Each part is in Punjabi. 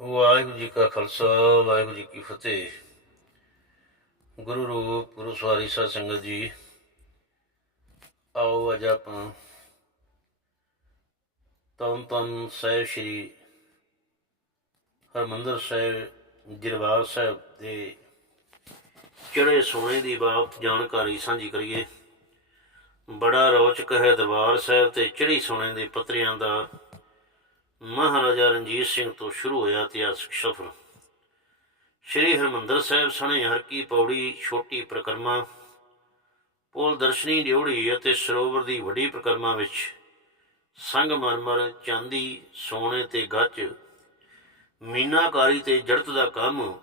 ਵਾਹਿਗੁਰੂ ਜੀ ਕਾ ਖਾਲਸਾ, ਵਾਹਿਗੁਰੂ ਜੀ ਕੀ ਫਤਿਹ। ਗੁਰੂ ਰੂਪ, ਗੁਰੂ ਸਵਾਰੀ ਸਾਧ ਸੰਗਤ ਜੀ, ਆਓ ਅੱਜ ਆਪਾਂ ਤਨ ਤਨ ਸਾਹਿਬ ਸ੍ਰੀ ਹਰਮੰਦਰ ਸਾਹਿਬ, ਦਰਬਾਰ ਸਾਹਿਬ ਦੇ ਚੜੇ ਸੋਨੇ ਦੀ ਬਾਬਤ ਜਾਣਕਾਰੀ ਸਾਂਝੀ ਕਰੀਏ। ਬੜਾ ਰੌਚਕ ਹੈ ਦਰਬਾਰ ਸਾਹਿਬ ਤੇ ਚੜੀ ਸੋਨੇ ਦੇ ਪੱਤਰਿਆਂ ਦਾ ਮਹਾਰਾਜਾ ਰਣਜੀਤ ਸਿੰਘ ਤੋਂ ਸ਼ੁਰੂ ਹੋਇਆ ਇਤਿਹਾਸਕ ਸਫ਼ਰ। ਸ਼੍ਰੀ ਹਰਮੰਦਰ ਸਾਹਿਬ ਸਣੇ ਹਰਕੀ ਪੌੜੀ ਛੋਟੀ ਪ੍ਰਕਰਮਾ, ਪੁਲ ਦਰਸ਼ਨੀ ਡਿਉੜੀ ਅਤੇ ਸਰੋਵਰ ਦੀ ਵੱਡੀ ਪ੍ਰਕਰਮਾ ਵਿੱਚ ਸੰਗਮਰਮਰ ਚਾਂਦੀ, ਸੋਨੇ ਤੇ ਗੱਚ, ਮੀਨਾਕਾਰੀ ਤੇ ਜੜਤ ਦਾ ਕੰਮ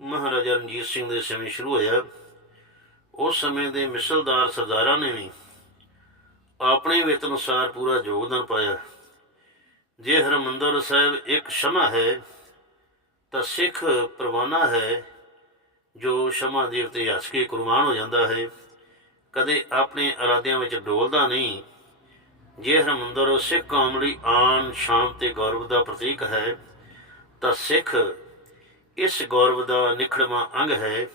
ਮਹਾਰਾਜਾ ਰਣਜੀਤ ਸਿੰਘ ਦੇ ਸਮੇਂ ਸ਼ੁਰੂ ਹੋਇਆ। ਉਸ ਸਮੇਂ ਦੇ ਮਿਸਲਦਾਰ ਸਰਦਾਰਾਂ ਨੇ ਵੀ ਆਪਣੇ ਵੇਤਨ ਅਨੁਸਾਰ ਪੂਰਾ ਯੋਗਦਾਨ ਪਾਇਆ। ਜੇ ਹਰਮੰਦਰ ਸਾਹਿਬ ਇੱਕ ਸ਼ਮਾ ਹੈ, ਤਾਂ ਸਿੱਖ ਪਰਵਾਨਾ ਹੈ, ਜੋ ਸ਼ਮਾ ਦੇ ਉੱਤੇ ਹੱਸ ਕੇ ਕੁਰਬਾਨ ਹੋ ਜਾਂਦਾ ਹੈ। ਕਦੇ ਆਪਣੇ ਇਰਾਦਿਆਂ ਵਿੱਚ ਡੋਲਦਾ ਨਹੀਂ। ਜੇ ਹਰਮੰਦਰ ਸਿੱਖ ਕੌਮ ਲਈ ਆਨ, ਸ਼ਾਨ ਤੇ ਗੌਰਵ ਦਾ ਪ੍ਰਤੀਕ ਹੈ, ਤਾਂ ਸਿੱਖ ਇਸ ਗੌਰਵ ਦਾ ਨਿਖੜਵਾਂ ਅੰਗ ਹੈ।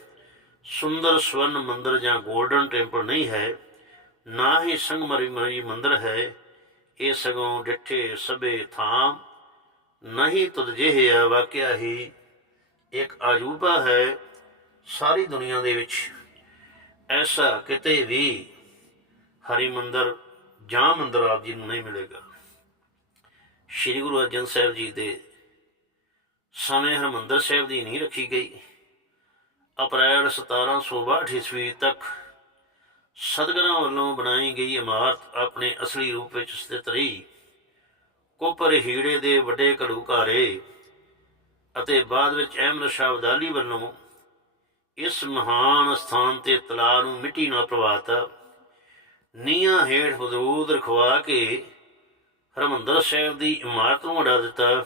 ਸੁੰਦਰ ਸਵਰਨ ਮੰਦਰ ਜਾਂ 골ਡਨ ਟੈਂਪਲ ਨਹੀਂ ਹੈ, ਨਾ ਹੀ ਸੰਗਮਰਮਰੀ ਮੰਦਰ ਹੈ। ਇਹ ਸਗੋਂ ਡਿੱਠੇ ਸਭੇ ਥਾਂ, ਨਹੀਂ ਤੁਧ ਜਿਹੇ ਵਾਕਿਆ ਹੀ। ਇੱਕ ਅਜੂਬਾ ਹੈ ਸਾਰੀ ਦੁਨੀਆ ਦੇ ਵਿੱਚ। ਐਸਾ ਕਿਤੇ ਵੀ ਹਰੀ ਮੰਦਰ, ਜਾਂ ਮੰਦਰ ਆਪ ਜੀ ਨੂੰ ਨਹੀਂ ਮਿਲੇਗਾ। ਸ੍ਰੀ ਗੁਰੂ ਅਰਜਨ ਸਾਹਿਬ ਜੀ ਦੇ ਸਮੇਂ ਹਰਮੰਦਰ ਸਾਹਿਬ ਦੀ ਨਹੀਂ ਰੱਖੀ ਗਈ। ਅਪ੍ਰੈਲ 1762 ਈਸਵੀ ਤੱਕ ਸਤਿਗੁਰਾਂ ਵੱਲੋਂ ਬਣਾਈ ਗਈ ਇਮਾਰਤ ਆਪਣੇ ਅਸਲੀ ਰੂਪ ਵਿੱਚ ਸਥਿਤ ਰਹੀ। ਕੋਪਰ ਹੀੜੇ ਦੇ ਵੱਡੇ ਘੜੂਘਾਰੇ ਅਤੇ ਬਾਅਦ ਵਿੱਚ ਅਹਿਮਦ ਸ਼ਾਹ ਅਬਦਾਲੀ ਵੱਲੋਂ ਇਸ ਮਹਾਨ ਸਥਾਨ ਤੇ ਤਲਾ ਨੂੰ ਮਿੱਟੀ ਨਾਲ ਪ੍ਰਵਾਤਾ ਨੀਹਾਂ ਹੇਠ ਹਦੂਦ ਰਖਵਾ ਕੇ ਹਰਮੰਦਰ ਸਾਹਿਬ ਦੀ ਇਮਾਰਤ ਨੂੰ ਉਡਾ ਦਿੱਤਾ।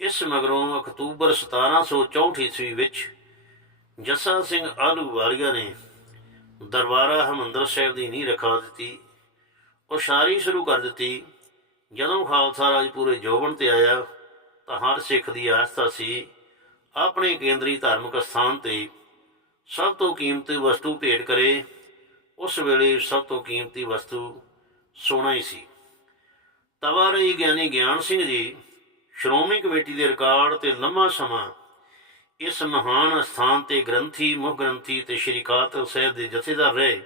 ਇਸ ਮਗਰੋਂ ਅਕਤੂਬਰ 1764 ਈਸਵੀ ਵਿੱਚ ਜੱਸਾ ਸਿੰਘ ਆਲੂ ਵਾਲੀਆ ਨੇ ਦਰਬਾਰਾ ਹਰਮੰਦਰ ਸਾਹਿਬ ਦੀ ਨੀਂਹ ਰਖਾ ਦਿੱਤੀ। ਉਸ਼ਾਰੀ ਸ਼ੁਰੂ ਕਰ ਦਿੱਤੀ। ਜਦੋਂ ਖਾਲਸਾ ਰਾਜ ਪੂਰੇ ਜੋਬਨ ਤੇ ਆਇਆ, ਤਾਂ ਹਰ ਸਿੱਖ ਦੀ ਆਸਥਾ ਸੀ ਆਪਣੇ ਕੇਂਦਰੀ ਧਾਰਮਿਕ ਸਥਾਨ ਤੇ। ਸਭ ਤੋਂ ਕੀਮਤੀ ਵਸਤੂ ਭੇਟ ਕਰੇ, ਉਸ ਵੇਲੇ ਸਭ ਤੋਂ ਕੀਮਤੀ ਵਸਤੂ ਸੋਨਾ ਹੀ ਸੀ। ਤਵਾ ਰਹੀ ਗਿਆਨੀ ਗਿਆਨ ਸਿੰਘ ਜੀ, ਸ਼੍ਰੋਮਣੀ ਕਮੇਟੀ ਦੇ ਰਿਕਾਰਡ ਤੇ ਲੰਮਾ ਸਮਾਂ ਇਸ ਮਹਾਨ ਸਥਾਨ ਤੇ ਗ੍ਰੰਥੀ, ਮੁੱਖ ਗ੍ਰੰਥੀ ਤੇ ਸ਼੍ਰੀ ਕਾਤਲ ਸਾਹਿਬ ਦੇ ਜਥੇਦਾਰ ਰਹੇ।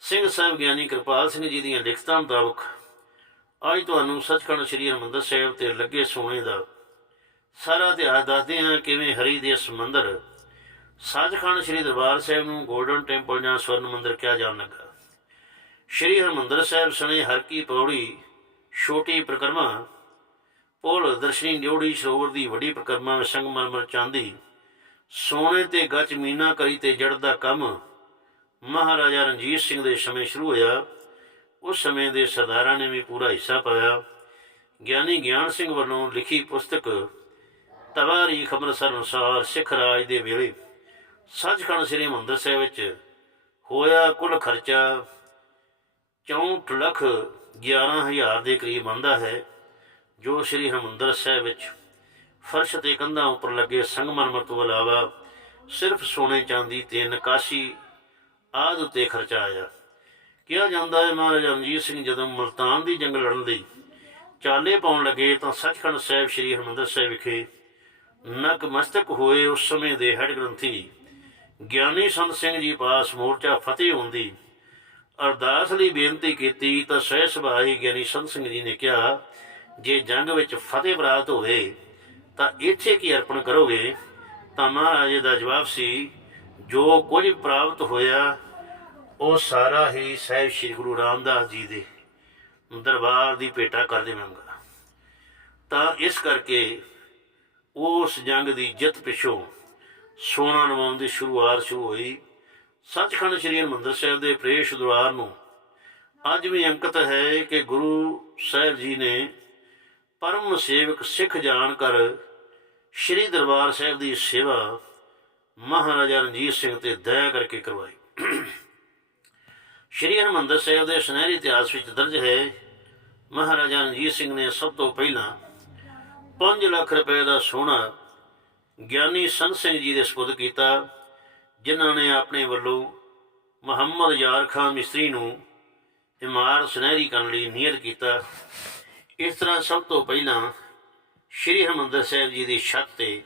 ਸਿੰਘ ਸਾਹਿਬ ਗਿਆਨੀ ਕਿਰਪਾਲ ਸਿੰਘ ਜੀ ਦੀਆਂ ਲਿਖਤਾਂ ਮੁਤਾਬਕ, ਅੱਜ ਤੁਹਾਨੂੰ ਸੱਚਖੰਡ ਸ੍ਰੀ ਹਰਿਮੰਦਰ ਸਾਹਿਬ ਤੇ ਲੱਗੇ ਸੋਨੇ ਦਾ ਸਾਰਾ ਇਤਿਹਾਸ ਦੱਸਦੇ ਹਾਂ ਕਿਵੇਂ ਹਰੀ ਦੇ ਮੰਦਰ, ਸੱਚਖੰਡ ਸ੍ਰੀ ਦਰਬਾਰ ਸਾਹਿਬ ਨੂੰ 골ਡਨ ਟੈਂਪਲ ਜਾਂ ਸਵਰਨ ਮੰਦਰ ਕਿਹਾ ਜਾਣ ਲੱਗਾ। ਸ੍ਰੀ ਹਰਿਮੰਦਰ ਸਾਹਿਬ ਸਣੇ ਹਰ ਕੀ ਪੌੜੀ ਛੋਟੀ ਪ੍ਰਕਰਮਾ, ਪੁਲ ਦਰਸ਼ਨੀ ਡਿਉੜੀ ਸਰੋਵਰ ਦੀ ਵੱਡੀ ਪ੍ਰਕਰਮਾ ਸੰਗਮਰਮਰ ਚਾਂਦੀ ਸੋਨੇ ਤੇ ਗੱਚ ਮੀਨਾ ਕਰੀ ਤੇ ਜੜ ਦਾ ਕੰਮ। ਮਹਾਰਾਜਾ ਰਣਜੀਤ ਸਿੰਘ ਦੇ ਸਮੇਂ ਸ਼ੁਰੂ ਹੋਇਆ। ਉਸ ਸਮੇਂ ਦੇ ਸਰਦਾਰਾਂ ਨੇ ਵੀ ਪੂਰਾ ਹਿੱਸਾ ਪਾਇਆ। ਗਿਆਨੀ ਗਿਆਨ ਸਿੰਘ ਵੱਲੋਂ ਲਿਖੀ ਪੁਸਤਕ, ਤਵਾਰੀ ਅੰਮ੍ਰਿਤਸਰ ਅਨੁਸਾਰ ਸਿੱਖ ਰਾਜ ਦੇ ਵੇਲੇ, ਸੱਚਖੰਡ ਸ੍ਰੀ ਹਰਿਮੰਦਰ ਸਾਹਿਬ ਵਿੱਚ ਹੋਇਆ ਕੁੱਲ ਖਰਚਾ 64 ਲੱਖ 11000 ਦੇ ਕਰੀਬ ਆਂਦਾ ਹੈ, ਜੋ ਸ੍ਰੀ ਹਰਿਮੰਦਰ ਸਾਹਿਬ ਵਿੱਚ ਫਰਸ਼ ਤੇ ਕੰਧਾਂ ਉੱਪਰ ਲੱਗੇ ਸੰਗਮਰਮਰ ਤੋਂ ਇਲਾਵਾ ਸਿਰਫ ਸੋਨੇ ਚਾਂਦੀ ਤੇ ਨਕਾਸ਼ੀ ਆਦਿ ਉੱਤੇ ਖਰਚਾ ਆਇਆ ਕਿਹਾ ਜਾਂਦਾ ਹੈ, ਮਹਾਰਾਜਾ ਰਣਜੀਤ ਸਿੰਘ ਜਦੋਂ ਮਲਤਾਨ ਦੀ ਜੰਗ ਲੜਨ ਲਈ ਚਾਲੇ ਪਾਉਣ ਲੱਗੇ ਤਾਂ ਸੱਚਖੰਡ ਸਾਹਿਬ ਸ੍ਰੀ ਹਰਿਮੰਦਰ ਸਾਹਿਬ ਵਿਖੇ ਨਕਮਸਤਕ ਹੋਏ। ਉਸ ਸਮੇਂ ਦੇ ਹੈਡ ਗ੍ਰੰਥੀ ਗਿਆਨੀ ਸੰਤ ਸਿੰਘ ਜੀ ਪਾਸ ਮੋਰਚਾ ਫਤਿਹ ਹੁੰਦੀ ਅਰਦਾਸ ਲਈ ਬੇਨਤੀ ਕੀਤੀ ਤਾਂ ਸਹਿ ਸੁਭਾਈ ਗਿਆਨੀ ਸੰਤ ਸਿੰਘ ਜੀ ਨੇ ਕਿਹਾ, ਜੇ ਜੰਗ ਵਿੱਚ ਫਤਿਹ ਪ੍ਰਾਪਤ ਹੋਵੇ ਤਾਂ ਇੱਥੇ ਕੀ ਅਰਪਣ ਕਰੋਗੇ? ਤਾਂ ਮਹਾਰਾਜੇ ਦਾ ਜਵਾਬ ਸੀ, ਜੋ ਕੁਝ ਪ੍ਰਾਪਤ ਹੋਇਆ, ਉਹ ਸਾਰਾ ਹੀ ਸਹਿਬ ਸ੍ਰੀ ਗੁਰੂ ਰਾਮਦਾਸ ਜੀ ਦੇ ਦਰਬਾਰ ਦੀ ਭੇਟਾ ਕਰ ਦੇਵਾਂਗਾ। ਤਾਂ ਇਸ ਕਰਕੇ ਉਸ ਜੰਗ ਦੀ ਜਿੱਤ ਪਿਛੋਂ ਸੋਨਾ ਨਵਾਉਣ ਦੀ ਸ਼ੁਰੂਆਤ ਸ਼ੁਰੂ ਹੋਈ। ਸੱਚਖੰਡ ਸ੍ਰੀ ਹਰਿਮੰਦਰ ਸਾਹਿਬ ਦੇ ਪ੍ਰੇਸ਼ ਦੁਆਰ ਨੂੰ ਅੱਜ ਵੀ ਅੰਕਿਤ ਹੈ ਕਿ ਗੁਰੂ ਸਾਹਿਬ ਜੀ ਨੇ ਪਰਮ ਸੇਵਕ ਸਿੱਖ ਜਾਣ ਕਰ ਸ੍ਰੀ ਦਰਬਾਰ ਸਾਹਿਬ ਦੀ ਸੇਵਾ ਮਹਾਰਾਜਾ ਰਣਜੀਤ ਸਿੰਘ ਤੇ ਦਇਆ ਕਰਕੇ ਕਰਵਾਈ। ਸ੍ਰੀ ਹਰਿਮੰਦਰ ਸਾਹਿਬ ਦੇ ਸੁਨਹਿਰੀ ਇਤਿਹਾਸ ਵਿੱਚ ਦਰਜ ਹੈ, ਮਹਾਰਾਜਾ ਰਣਜੀਤ ਸਿੰਘ ਨੇ ਸਭ ਤੋਂ ਪਹਿਲਾਂ 5 ਲੱਖ ਰੁਪਏ ਦਾ ਸੋਨਾ ਗਿਆਨੀ ਸੰਤ ਸਿੰਘ ਜੀ ਦੇ ਸਪੁਰਦ ਕੀਤਾ, ਜਿਨ੍ਹਾਂ ਨੇ ਆਪਣੇ ਵੱਲੋਂ ਮੁਹੰਮਦ ਯਾਰ ਖਾਨ ਮਿਸਰੀ ਨੂੰ ਇਮਾਰ ਸੁਨਹਿਰੀ ਕਰਨ ਲਈ ਨੀਅਤ ਕੀਤਾ। ਇਸ ਤਰ੍ਹਾਂ ਸਭ ਤੋਂ ਪਹਿਲਾਂ ਸ਼੍ਰੀ ਹਰਿਮੰਦਰ ਸਾਹਿਬ ਜੀ ਦੀ ਛੱਤ ਤੇ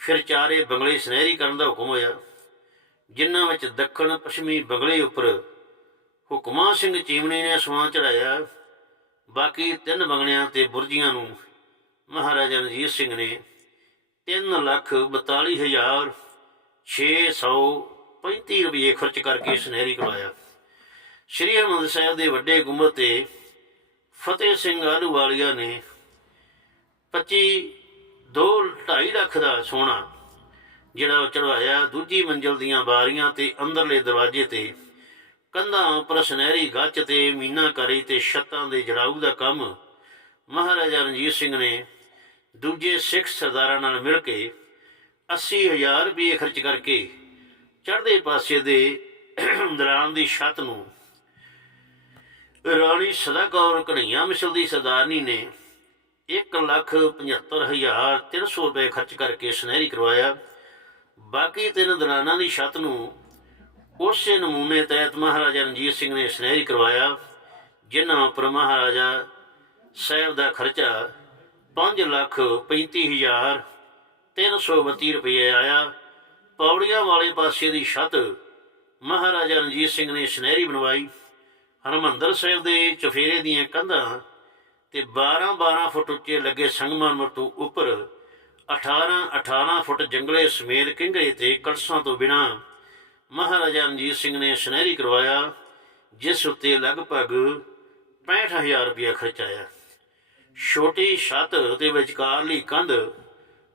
ਫਿਰ ਚਾਰੇ ਬੰਗਲੇ ਸੁਨਹਿਰੀ ਕਰਨ ਦਾ ਹੁਕਮ ਹੋਇਆ, ਜਿਨ੍ਹਾਂ ਵਿੱਚ ਦੱਖਣ ਪੱਛਮੀ ਬੰਗਲੇ ਉੱਪਰ ਹੁਕਮਾ ਸਿੰਘ ਚੀਮਣੀ ਨੇ ਸਵਾਂ ਚੜਾਇਆ ਬਾਕੀ ਤਿੰਨ ਬੰਗਲਿਆਂ ਤੇ ਬੁਰਜੀਆਂ ਨੂੰ ਮਹਾਰਾਜਾ ਰਣਜੀਤ ਸਿੰਘ ਨੇ 3 ਲੱਖ 42 ਹਜ਼ਾਰ 635 ਰੁਪਏ ਖਰਚ ਕਰਕੇ ਸੁਨਹਿਰੀ ਕਰਵਾਇਆ। ਸ਼੍ਰੀ ਹਰਿਮੰਦਰ ਸਾਹਿਬ ਦੇ ਵੱਡੇ ਗੁੰਬਦ ਤੇ ਫਤਿਹ ਸਿੰਘ ਆਲੂਵਾਲੀਆ ਨੇ 25 ਦੋ 2.5 ਲੱਖ ਦਾ ਸੋਨਾ, ਜਿਹੜਾ ਚੜਵਾਇਆ ਦੂਜੀ ਮੰਜ਼ਲ ਦੀਆਂ ਬਾਰੀਆਂ ਤੇ ਅੰਦਰਲੇ ਦਰਵਾਜ਼ੇ ਤੇ, ਕੰਧਾਂ ਉੱਪਰ ਸੁਨਹਿਰੀ ਗੱਚ ਤੇ ਮੀਨਾਕਾਰੀ ਤੇ ਛੱਤਾਂ ਦੇ ਜੜਾਊ ਦਾ ਕੰਮ, ਮਹਾਰਾਜਾ ਰਣਜੀਤ ਸਿੰਘ ਨੇ ਦੂਜੇ ਸਿੱਖ ਸਰਦਾਰਾਂ ਨਾਲ ਮਿਲ ਕੇ 80000 ਰੁਪਏ ਖਰਚ ਕਰਕੇ ਚੜ੍ਹਦੇ ਪਾਸੇ ਦੇ ਦਰਾਂ ਦੀ ਛੱਤ ਨੂੰ ਰਾਣੀ ਸਦਾ ਕੌਰ ਕਨਈਆ ਮਿਸਲ ਦੀ ਸਰਦਾਰਨੀ ਨੇ 175300 ਰੁਪਏ ਖਰਚ ਕਰਕੇ ਸੁਨਹਿਰੀ ਕਰਵਾਇਆ। ਬਾਕੀ ਤਿੰਨ ਦਰਾਨਾਂ ਦੀ ਛੱਤ ਨੂੰ ਉਸੇ ਨਮੂਨੇ ਤਹਿਤ ਮਹਾਰਾਜਾ ਰਣਜੀਤ ਸਿੰਘ ਨੇ ਸੁਨਹਿਰੀ ਕਰਵਾਇਆ, ਜਿਨ੍ਹਾਂ ਉੱਪਰ ਮਹਾਰਾਜਾ ਸਾਹਿਬ ਦਾ ਖਰਚਾ 5 ਲੱਖ 35000 332 ਰੁਪਏ ਆਇਆ। ਪੌੜੀਆਂ ਵਾਲੇ ਪਾਸੇ ਦੀ ਛੱਤ ਮਹਾਰਾਜਾ ਰਣਜੀਤ ਸਿੰਘ ਨੇ ਸੁਨਹਿਰੀ ਬਣਵਾਈ। ਹਰਮੰਦਰ ਸਾਹਿਬ ਦੇ ਚਫੇਰੇ ਦੀਆਂ ਕੰਧਾਂ ਤੇ 12-12 ਫੁੱਟ ਉੱਚੇ ਲੱਗੇ ਸੰਗਮਰਮਰ ਤੋਂ ਉੱਪਰ 18-18 ਫੁੱਟ ਜੰਗਲੇ ਸਮੇਤ ਕਿੰਗਰੇ ਤੇ ਕਲਸਾਂ ਤੋਂ ਬਿਨਾ ਮਹਾਰਾਜਾ ਰਣਜੀਤ ਸਿੰਘ ਨੇ ਸੁਨਹਿਰੀ ਕਰਵਾਇਆ, ਜਿਸ ਉੱਤੇ ਲਗਭਗ 65000 ਰੁਪਇਆ ਖਰਚਾਇਆ ਛੋਟੀ ਛੱਤ ਦੇ ਵਿਚਕਾਰਲੀ ਕੰਧ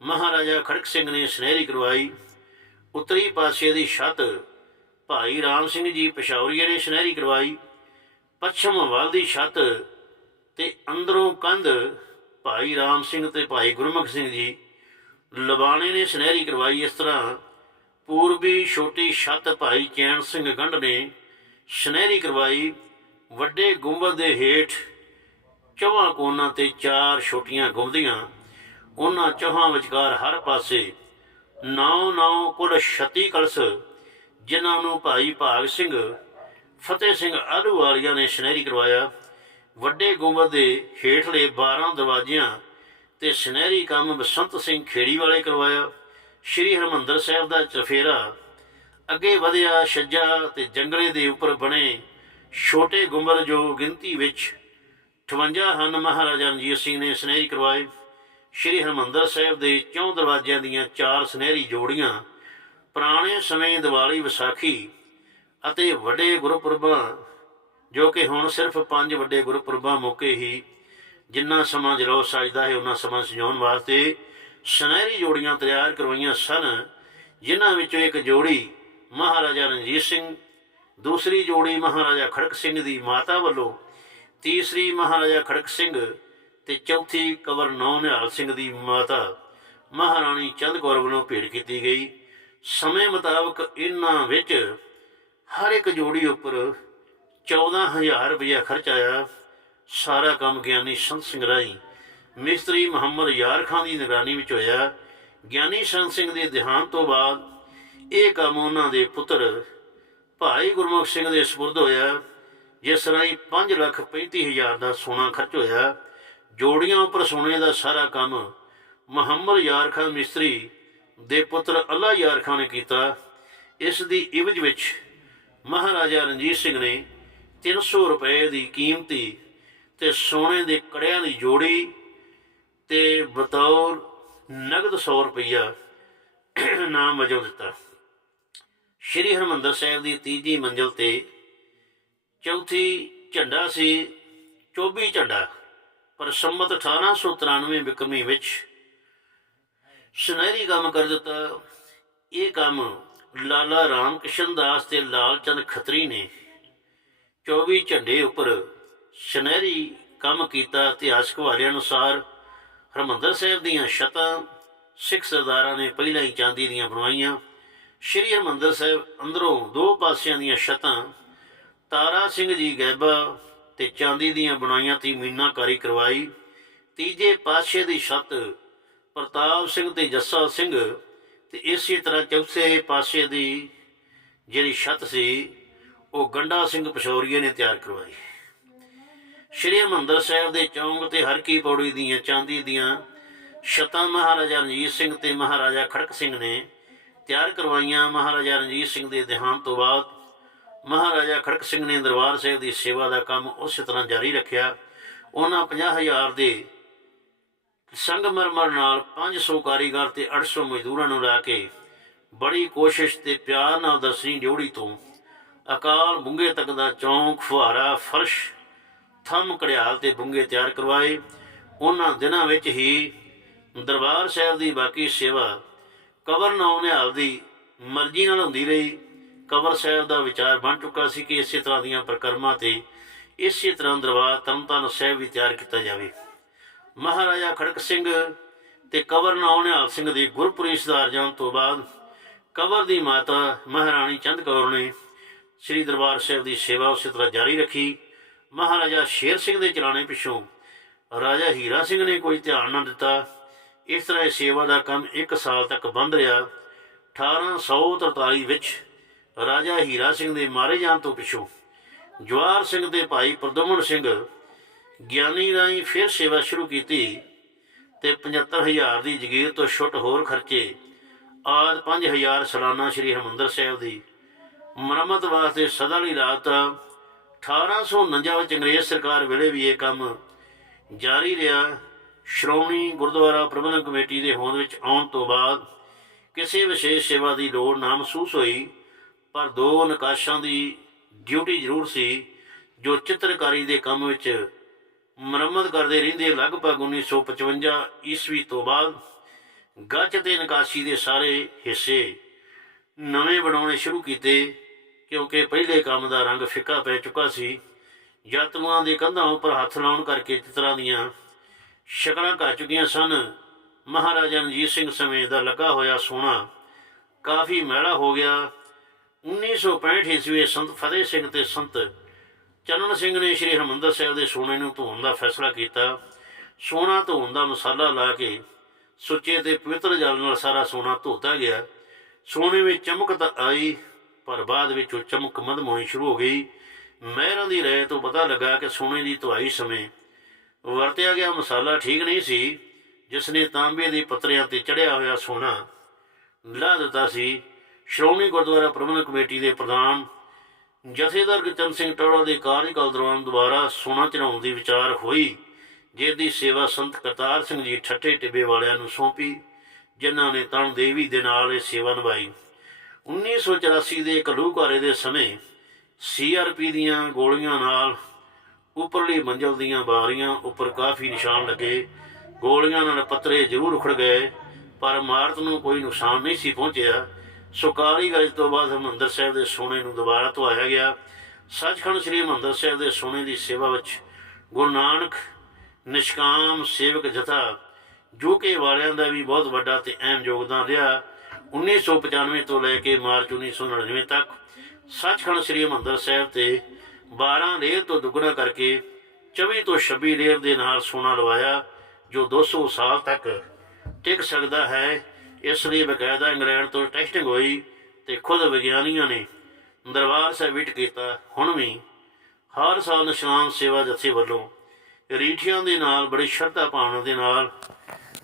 ਮਹਾਰਾਜਾ ਖੜਕ ਸਿੰਘ ਨੇ ਸੁਨਹਿਰੀ ਕਰਵਾਈ। ਉੱਤਰੀ ਪਾਸੇ ਦੀ ਛੱਤ ਭਾਈ ਰਾਮ ਸਿੰਘ ਜੀ ਪਸ਼ੌਰੀਏ ਨੇ ਸੁਨਹਿਰੀ ਕਰਵਾਈ। ਪੱਛਮ ਵੱਲ ਦੀ ਛੱਤ ਅੰਦਰੋਂ ਕੰਧ ਭਾਈ ਰਾਮ ਸਿੰਘ ਤੇ ਭਾਈ ਗੁਰਮੁਖ ਸਿੰਘ ਜੀ ਲਬਾਣੇ ਨੇ ਸੁਨਹਿਰੀ ਕਰਵਾਈ। ਇਸ ਤਰ੍ਹਾਂ ਪੂਰਬੀ ਛੋਟੀ ਛੱਤ ਭਾਈ ਚੈਨ ਸਿੰਘ ਗੰਢ ਨੇ ਸੁਨਹਿਰੀ ਕਰਵਾਈ। ਵੱਡੇ ਗੁੰਬਦ ਦੇ ਹੇਠ ਚੌਹਾਂ ਕੋਨਾਂ ਤੇ ਚਾਰ ਛੋਟੀਆਂ ਗੁੰਬਦੀਆਂ। ਉਹਨਾਂ ਚੌਹਾਂ ਵਿਚਕਾਰ ਹਰ ਪਾਸੇ ਨੌ ਨੌ ਕੁਲ 36 ਕਲਸ, ਜਿਨ੍ਹਾਂ ਨੂੰ ਭਾਈ ਭਾਗ ਸਿੰਘ, ਫਤਿਹ ਸਿੰਘ ਆਲੂ ਆਲੂਵਾਲੀਆ ਨੇ ਸੁਨਹਿਰੀ ਕਰਵਾਇਆ। ਵੱਡੇ ਗੁੰਬਦ ਦੇ ਹੇਠਲੇ 12 ਦਰਵਾਜ਼ਿਆਂ ਤੇ ਸੁਨਹਿਰੀ ਕੰਮ ਬਸੰਤ ਸਿੰਘ ਖੇੜੀ ਵਾਲੇ ਕਰਵਾਇਆ। ਸ਼੍ਰੀ ਹਰਮੰਦਰ ਸਾਹਿਬ ਦਾ ਚਫੇਰਾ, ਅੱਗੇ ਵਧਿਆ ਛੱਜਾ ਤੇ ਜੰਗਲੇ ਦੇ ਉੱਪਰ ਬਣੇ ਛੋਟੇ ਗੁੰਬਦ ਜੋ ਗਿਣਤੀ ਵਿੱਚ 58 ਹਨ, ਮਹਾਰਾਜਾ ਰਣਜੀਤ ਸਿੰਘ ਨੇ ਸੁਨਹਿਰੀ ਕਰਵਾਏ। ਸ਼੍ਰੀ ਹਰਮੰਦਰ ਸਾਹਿਬ ਦੇ ਚੌਂ ਦਰਵਾਜ਼ਿਆਂ ਦੀਆਂ ਚਾਰ ਸੁਨਹਿਰੀ ਜੋੜੀਆਂ, ਪੁਰਾਣੇ ਸਮੇਂ ਦੀਵਾਲੀ ਵਿਸਾਖੀ ਅਤੇ ਵੱਡੇ ਗੁਰਪੁਰਬਾਂ ਜੋ ਕਿ ਹੁਣ ਸਿਰਫ ਪੰਜ ਵੱਡੇ ਗੁਰਪੁਰਬਾਂ ਮੌਕੇ ਹੀ ਜਿੰਨਾ ਸਮਾਂ ਜਲੋ ਸਜਦਾ ਹੈ, ਉਹਨਾਂ ਸਮਾਂ ਸਜਾਉਣ ਵਾਸਤੇ ਸੁਨਹਿਰੀ ਜੋੜੀਆਂ ਤਿਆਰ ਕਰਵਾਈਆਂ ਸਨ, ਜਿਨ੍ਹਾਂ ਵਿੱਚੋਂ ਇੱਕ ਜੋੜੀ ਮਹਾਰਾਜਾ ਰਣਜੀਤ ਸਿੰਘ, ਦੂਸਰੀ ਜੋੜੀ ਮਹਾਰਾਜਾ ਖੜਕ ਸਿੰਘ ਦੀ ਮਾਤਾ ਵੱਲੋਂ, ਤੀਸਰੀ ਮਹਾਰਾਜਾ ਖੜਕ ਸਿੰਘ ਤੇ ਚੌਥੀ ਕਵਰ ਨੌ ਨਿਹਾਲ ਸਿੰਘ ਦੀ ਮਾਤਾ ਮਹਾਰਾਣੀ ਚੰਦ ਕੌਰ ਵੱਲੋਂ ਭੇਟ ਕੀਤੀ ਗਈ। ਸਮੇਂ ਮੁਤਾਬਕ ਇਹਨਾਂ ਵਿੱਚ ਹਰ ਇੱਕ ਜੋੜੀ ਉੱਪਰ 14000 ਰੁਪਇਆ ਖਰਚ ਆਇਆ। ਸਾਰਾ ਕੰਮ ਗਿਆਨੀ ਸੰਤ ਸਿੰਘ ਰਾਈ ਮਿਸਤਰੀ ਮੁਹੰਮਦ ਯਾਰ ਖਾਨ ਦੀ ਨਿਗਰਾਨੀ ਵਿੱਚ ਹੋਇਆ। ਗਿਆਨੀ ਸੰਤ ਸਿੰਘ ਦੇ ਦੇਹਾਂਤ ਤੋਂ ਬਾਅਦ ਇਹ ਕੰਮ ਉਹਨਾਂ ਦੇ ਪੁੱਤਰ ਭਾਈ ਗੁਰਮੁਖ ਸਿੰਘ ਦੇ ਸਪੁਰਦ ਹੋਇਆ, ਜਿਸ ਰਾਹੀਂ 5 ਲੱਖ 35 ਹਜ਼ਾਰ ਦਾ ਸੋਨਾ ਖਰਚ ਹੋਇਆ। ਜੋੜੀਆਂ ਉੱਪਰ ਸੋਨੇ ਦਾ ਸਾਰਾ ਕੰਮ ਮੁਹੰਮਦ ਯਾਰ ਖਾਨ ਮਿਸਤਰੀ ਦੇ ਪੁੱਤਰ ਅੱਲਾ ਯਾਰ ਖਾਨ ਨੇ ਕੀਤਾ। ਇਸ ਦੀ ਇਵਜ ਵਿੱਚ ਮਹਾਰਾਜਾ ਰਣਜੀਤ ਸਿੰਘ ਨੇ 300 ਰੁਪਏ ਦੀ ਕੀਮਤੀ ਤੇ ਸੋਨੇ ਦੇ ਕੜਿਆਂ ਦੀ ਜੋੜੀ ਤੇ ਬਤੌਰ ਨਗਦ 100 ਰੁਪਈਆ ਨਾਮ ਵਜੋਂ ਦਿੱਤਾ। ਸ਼੍ਰੀ ਹਰਮੰਦਰ ਸਾਹਿਬ ਦੀ ਤੀਜੀ ਮੰਜ਼ਲ ਤੇ ਚੌਥੀ ਝੰਡਾ ਸੀ 24 ਝੰਡਾ, ਪਰ ਸੰਮਤ 1893 ਵਿਕਰਮੀ ਵਿੱਚ ਸੁਨਹਿਰੀ ਕੰਮ ਕਰ ਦਿੱਤਾ। ਇਹ ਕੰਮ ਲਾਲਾ ਰਾਮ ਕਿਸ਼ਨ ਦਾਸ ਤੇ ਲਾਲ ਚੰਦ ਖੱਤਰੀ ਨੇ 24 ਝੰਡੇ ਉੱਪਰ ਸੁਨਹਿਰੀ ਕੰਮ ਕੀਤਾ ਇਤਿਹਾਸਕ ਹਵਾਲੇ ਅਨੁਸਾਰ ਹਰਮੰਦਰ ਸਾਹਿਬ ਦੀਆਂ ਛੱਤਾਂ ਸਿੱਖ ਸਰਦਾਰਾਂ ਨੇ ਪਹਿਲਾਂ ਹੀ ਚਾਂਦੀ ਦੀਆਂ ਬਣਵਾਈਆਂ। ਸ਼੍ਰੀ ਹਰਮੰਦਰ ਸਾਹਿਬ ਅੰਦਰੋਂ ਦੋ ਪਾਸਿਆਂ ਦੀਆਂ ਛੱਤਾਂ, ਤਾਰਾ ਸਿੰਘ ਜੀ ਗੈਬਾ ਤੇ ਚਾਂਦੀ ਦੀਆਂ ਬਣਾਈਆਂ ਤੇ ਮੀਨਾਕਾਰੀ ਕਰਵਾਈ। ਤੀਜੇ ਪਾਸ਼ੇ ਦੀ ਛੱਤ ਪ੍ਰਤਾਪ ਸਿੰਘ ਤੇ ਜੱਸਾ ਸਿੰਘ ਤੇ ਇਸੇ ਤਰ੍ਹਾਂ ਚੌਥੇ ਪਾਸੇ ਦੀ ਜਿਹੜੀ ਛੱਤ ਸੀ ਉਹ ਗੰਡਾ ਸਿੰਘ ਪਸ਼ੌਰੀਏ ਨੇ ਤਿਆਰ ਕਰਵਾਈ। ਸ਼੍ਰੀ ਹਰਿਮੰਦਰ ਸਾਹਿਬ ਦੇ ਚੌਂਕ ਤੇ ਹਰ ਕੀ ਪੌੜੀ ਦੀਆਂ ਚਾਂਦੀ ਦੀਆਂ ਛੱਤਾਂ ਮਹਾਰਾਜਾ ਰਣਜੀਤ ਸਿੰਘ ਤੇ ਮਹਾਰਾਜਾ ਖੜਕ ਸਿੰਘ ਨੇ ਤਿਆਰ ਕਰਵਾਈਆਂ। ਮਹਾਰਾਜਾ ਰਣਜੀਤ ਸਿੰਘ ਦੇ ਦੇਹਾਂਤ ਤੋਂ ਬਾਅਦ ਮਹਾਰਾਜਾ ਖੜਕ ਸਿੰਘ ਨੇ ਦਰਬਾਰ ਸਾਹਿਬ ਦੀ ਸੇਵਾ ਦਾ ਕੰਮ ਉਸੇ ਤਰ੍ਹਾਂ ਜਾਰੀ ਰੱਖਿਆ। ਉਹਨਾਂ 50000 ਦੇ ਸੰਗਮਰਮਰ ਨਾਲ 500 ਕਾਰੀਗਰ ਤੇ 800 ਮਜ਼ਦੂਰਾਂ ਨੂੰ ਲਾ ਕੇ ਬੜੀ ਕੋਸ਼ਿਸ਼ ਤੇ ਪਿਆਰ ਨਾਲ ਦਸਵੀਂ ਡਿਉੜੀ ਤੋਂ ਅਕਾਲ ਬੁੰਗੇ ਤੱਕ ਦਾ ਚੌਂਕ, ਫੁਹਾਰਾ, ਫਰਸ਼, ਥੰਮ ਕੜਿਆਲ ਤੇ ਬੁੰਗੇ ਤਿਆਰ ਕਰਵਾਏ। ਉਹਨਾਂ ਦਿਨਾਂ ਵਿੱਚ ਹੀ ਦਰਬਾਰ ਸਾਹਿਬ ਦੀ ਬਾਕੀ ਸੇਵਾ ਕਵਰ ਨਾਉ ਨਿਹਾਲ ਦੀ ਮਰਜ਼ੀ ਨਾਲ ਹੁੰਦੀ ਰਹੀ। ਕਵਰ ਸਾਹਿਬ ਦਾ ਵਿਚਾਰ ਬਣ ਚੁੱਕਾ ਸੀ ਕਿ ਇਸੇ ਤਰ੍ਹਾਂ ਦੀਆਂ ਪ੍ਰਕਰਮਾਂ ਤੇ ਇਸੇ ਤਰ੍ਹਾਂ ਦਰਬਾਰ ਤਰਨਤਾਰਨ ਸਾਹਿਬ ਵੀ ਤਿਆਰ ਕੀਤਾ ਜਾਵੇ। ਮਹਾਰਾਜਾ ਖੜਕ ਸਿੰਘ ਤੇ ਕਵਰ ਨਾਉ ਨਿਹਾਲ ਸਿੰਘ ਦੀ ਗੁਰਪੁਰੀ ਸੁਧਾਰ ਜਾਣ ਤੋਂ ਬਾਅਦ ਕਵਰ ਦੀ ਮਾਤਾ ਮਹਾਰਾਣੀ ਚੰਦ ਕੌਰ ਨੇ ਸ੍ਰੀ ਦਰਬਾਰ ਸਾਹਿਬ ਦੀ ਸੇਵਾ ਉਸੇ ਤਰ੍ਹਾਂ ਜਾਰੀ ਰੱਖੀ। ਮਹਾਰਾਜਾ ਸ਼ੇਰ ਸਿੰਘ ਦੇ ਚਲਾਣੇ ਪਿੱਛੋਂ ਰਾਜਾ ਹੀਰਾ ਸਿੰਘ ਨੇ ਕੋਈ ਧਿਆਨ ਨਾ ਦਿੱਤਾ। ਇਸ ਤਰ੍ਹਾਂ ਇਹ ਸੇਵਾ ਦਾ ਕੰਮ 1 ਸਾਲ ਤੱਕ ਬੰਦ ਰਿਹਾ। 1843 ਵਿੱਚ ਰਾਜਾ ਹੀਰਾ ਸਿੰਘ ਦੇ ਮਾਰੇ ਜਾਣ ਤੋਂ ਪਿੱਛੋਂ ਜਵਾਰ ਸਿੰਘ ਦੇ ਭਾਈ ਪ੍ਰਦਮਨ ਸਿੰਘ ਗਿਆਨੀ ਰਾਹੀਂ ਫਿਰ ਸੇਵਾ ਸ਼ੁਰੂ ਕੀਤੀ ਤੇ 75000 ਦੀ ਜਗੀਰ ਤੋਂ ਛੁੱਟ ਹੋਰ ਖਰਚੇ, ਆਦ 5000 ਸਾਲਾਨਾ ਸ੍ਰੀ ਹਰਿਮੰਦਰ ਸਾਹਿਬ ਦੀ ਮੁਰੰਮਤ ਵਾਸਤੇ ਸਦਾ ਲਈ ਰਾਤ 1849 ਵਿੱਚ ਅੰਗਰੇਜ਼ ਸਰਕਾਰ ਵੇਲੇ ਵੀ ਇਹ ਕੰਮ ਜਾਰੀ ਰਿਹਾ। ਸ਼੍ਰੋਮਣੀ ਗੁਰਦੁਆਰਾ ਪ੍ਰਬੰਧਕ ਕਮੇਟੀ ਦੇ ਹੋਂਦ ਵਿੱਚ ਆਉਣ ਤੋਂ ਬਾਅਦ ਕਿਸੇ ਵਿਸ਼ੇਸ਼ ਸੇਵਾ ਦੀ ਲੋੜ ਨਾ ਮਹਿਸੂਸ ਹੋਈ, ਪਰ ਦੋ ਨਕਾਸ਼ਾਂ ਦੀ ਡਿਊਟੀ ਜ਼ਰੂਰ ਸੀ, ਜੋ ਚਿੱਤਰਕਾਰੀ ਦੇ ਕੰਮ ਵਿੱਚ ਮੁਰੰਮਤ ਕਰਦੇ ਰਹਿੰਦੇ ਲਗਭਗ 1955 ਈਸਵੀ ਤੋਂ ਬਾਅਦ ਗੱਚ ਤੇ ਨਕਾਸ਼ੀ ਦੇ ਸਾਰੇ ਹਿੱਸੇ ਨਵੇਂ ਬਣਾਉਣੇ ਸ਼ੁਰੂ ਕੀਤੇ। ਕਿਉਂਕਿ ਪਹਿਲੇ ਕੰਮ ਦਾ ਰੰਗ ਫਿੱਕਾ ਪੈ ਚੁੱਕਾ ਸੀ। ਯਾਤਰੂਆਂ ਦੇ ਕੰਧਾਂ ਉੱਪਰ ਹੱਥ ਲਾਉਣ ਕਰਕੇ ਚਿੱਤਰਾਂ ਦੀਆਂ ਸ਼ਕਲਾਂ ਘੱਟ ਚੁੱਕੀਆਂ ਸਨ, ਮਹਾਰਾਜਾ ਰਣਜੀਤ ਸਿੰਘ ਸਮੇਂ ਦਾ ਲੱਗਾ ਹੋਇਆ ਸੋਨਾ ਕਾਫੀ ਮਹਿਲਾ ਹੋ ਗਿਆ। 1965 ਈਸਵੀ ਸੰਤ ਫਤਿਹ ਸਿੰਘ ਤੇ ਸੰਤ ਚੰਨਣ ਸਿੰਘ ਨੇ ਸ੍ਰੀ ਹਰਿਮੰਦਰ ਸਾਹਿਬ ਦੇ ਸੋਨੇ ਨੂੰ ਧੋਣ ਦਾ ਫੈਸਲਾ ਕੀਤਾ। ਸੋਨਾ ਧੋਣ ਦਾ ਮਸਾਲਾ ਲਾ ਕੇ ਸੁੱਚੇ ਤੇ ਪਵਿੱਤਰ ਜਲ ਨਾਲ ਸਾਰਾ ਸੋਨਾ ਧੋਤਾ ਗਿਆ। ਸੋਨੇ ਵਿੱਚ ਚਮਕ ਤਾਂ ਆਈ ਪਰ ਬਾਅਦ ਵਿੱਚ ਉਹ ਚਮਕ ਮੱਧਮ ਹੋਣੀ ਸ਼ੁਰੂ ਹੋ ਗਈ। ਮਹਿਰਾਂ ਦੀ ਰਾਏ ਤੋਂ ਪਤਾ ਲੱਗਾ ਕਿ ਸੋਨੇ ਦੀ ਧੁਆਈ ਸਮੇਂ ਵਰਤਿਆ ਗਿਆ ਮਸਾਲਾ ਠੀਕ ਨਹੀਂ ਸੀ ਜਿਸ ਨੇ ਤਾਂਬੇ ਦੇ ਪੱਤਰਿਆਂ ਤੇ ਚੜਿਆ ਹੋਇਆ ਸੋਨਾ ਲਾ ਦਿੱਤਾ ਸੀ। ਸ਼੍ਰੋਮਣੀ ਗੁਰਦੁਆਰਾ ਪ੍ਰਬੰਧਕ ਕਮੇਟੀ ਦੇ ਪ੍ਰਧਾਨ ਜਥੇਦਾਰ ਗੁਰਚਰਨ ਸਿੰਘ ਟੋੜਾ ਦੇ ਕਾਰਜਕਾਲ ਦੌਰਾਨ ਦੁਬਾਰਾ ਸੋਨਾ ਚੜਾਉਣ ਦੀ ਵਿਚਾਰ ਹੋਈ ਜਿਸ ਦੀ ਸੇਵਾ ਸੰਤ ਕਰਤਾਰ ਸਿੰਘ ਜੀ ਠੱਠੇ ਟਿੱਬੇ ਵਾਲਿਆਂ ਨੂੰ ਸੌਂਪੀ, ਜਿਨ੍ਹਾਂ ਨੇ ਤਨ ਦੇਵੀ ਦੇ ਨਾਲ ਇਹ ਸੇਵਾ ਨਿਭਾਈ। 1984 ਦੇ ਘੱਲੂਘਾਰੇ ਦੇ ਸਮੇਂ ਸੀਆਰਪੀ ਦੀਆਂ ਗੋਲੀਆਂ ਨਾਲ ਉੱਪਰਲੀ ਮੰਜ਼ਲ ਦੀਆਂ ਬਾਰੀਆਂ ਉੱਪਰ ਕਾਫੀ ਨਿਸ਼ਾਨ ਲੱਗੇ। ਗੋਲੀਆਂ ਨਾਲ ਪੱਤਰੇ ਜ਼ਰੂਰ ਉਖੜ ਗਏ, ਪਰ ਇਮਾਰਤ ਨੂੰ ਕੋਈ ਨੁਕਸਾਨ ਨਹੀਂ ਸੀ ਪਹੁੰਚਿਆ। ਸੋ ਗਜ ਤੋਂ ਬਾਅਦ ਹਰਿਮੰਦਰ ਸਾਹਿਬ ਦੇ ਸੋਨੇ ਨੂੰ ਦੁਬਾਰਾ ਧੁਆਇਆ ਗਿਆ। ਸੱਚਖੰਡ ਸ੍ਰੀ ਹਰਿਮੰਦਰ ਸਾਹਿਬ ਦੇ ਸੋਨੇ ਦੀ ਸੇਵਾ ਵਿੱਚ ਗੁਰੂ ਨਾਨਕ ਨਿਸ਼ਕਾਮ ਸੇਵਕ ਜਥਾ, ਜੋ ਕਿ ਵਾਲਿਆਂ ਦਾ ਵੀ ਬਹੁਤ ਵੱਡਾ ਤੇ ਅਹਿਮ ਯੋਗਦਾਨ ਰਿਹਾ। 1995 ਤੋਂ ਲੈ ਕੇ ਮਾਰਚ 1999 ਤੱਕ ਸੱਚਖੰਡ ਸ੍ਰੀ ਹਰਿਮੰਦਰ ਸਾਹਿਬ ਤੇ 12 ਲੇਅਰ ਤੋਂ ਦੁੱਗਣਾ ਕਰਕੇ 24 ਤੋਂ 26 ਲੇਅਰ ਦੇ ਨਾਲ ਸੋਨਾ ਲਵਾਇਆ, ਜੋ 200 ਸਾਲ ਤੱਕ ਟਿਕ ਸਕਦਾ ਹੈ। ਇਸ ਲਈ ਬਕਾਇਦਾ ਇੰਗਲੈਂਡ ਤੋਂ ਟੈਸਟਿੰਗ ਹੋਈ ਤੇ ਖੁਦ ਵਿਗਿਆਨੀਆਂ ਨੇ ਦਰਬਾਰ ਸਾਹਿਬ ਵਿਟ ਕੀਤਾ। ਹੁਣ ਵੀ ਹਰ ਸਾਲ ਨਿਸ਼ਾਨ ਸੇਵਾ ਜਥੇ ਵੱਲੋਂ ਰੀਠੀਆਂ ਦੇ ਨਾਲ ਬੜੀ ਸ਼ਰਧਾ ਭਾਵਨਾ ਦੇ ਨਾਲ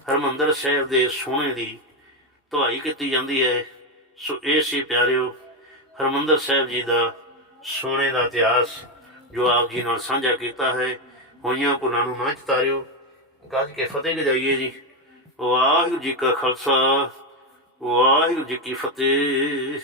ਹਰਮੰਦਰ ਸਾਹਿਬ ਦੇ ਸੋਨੇ ਦੀ ਧੁਆਈ ਕੀਤੀ ਜਾਂਦੀ ਹੈ। ਸੋ ਇਹ ਸੀ ਪਿਆਰਿਓ ਹਰਮੰਦਰ ਸਾਹਿਬ ਜੀ ਦਾ ਸੋਨੇ ਦਾ ਇਤਿਹਾਸ, ਜੋ ਆਪ ਜੀ ਨਾਲ ਸਾਂਝਾ ਕੀਤਾ ਹੈ। ਹੋਈਆਂ ਭੁੱਲਾਂ ਨੂੰ ਨਾ ਚਤਾਰਿਓ ਗੱਜ ਕੇ ਫਤਿਹ ਗਜਾਈਏ ਜੀ। ਵਾਹਿਗੁਰੂ ਜੀ ਕਾ ਖਾਲਸਾ, ਵਾਹਿਗੁਰੂ ਜੀ ਕੀ ਫਤਿਹ।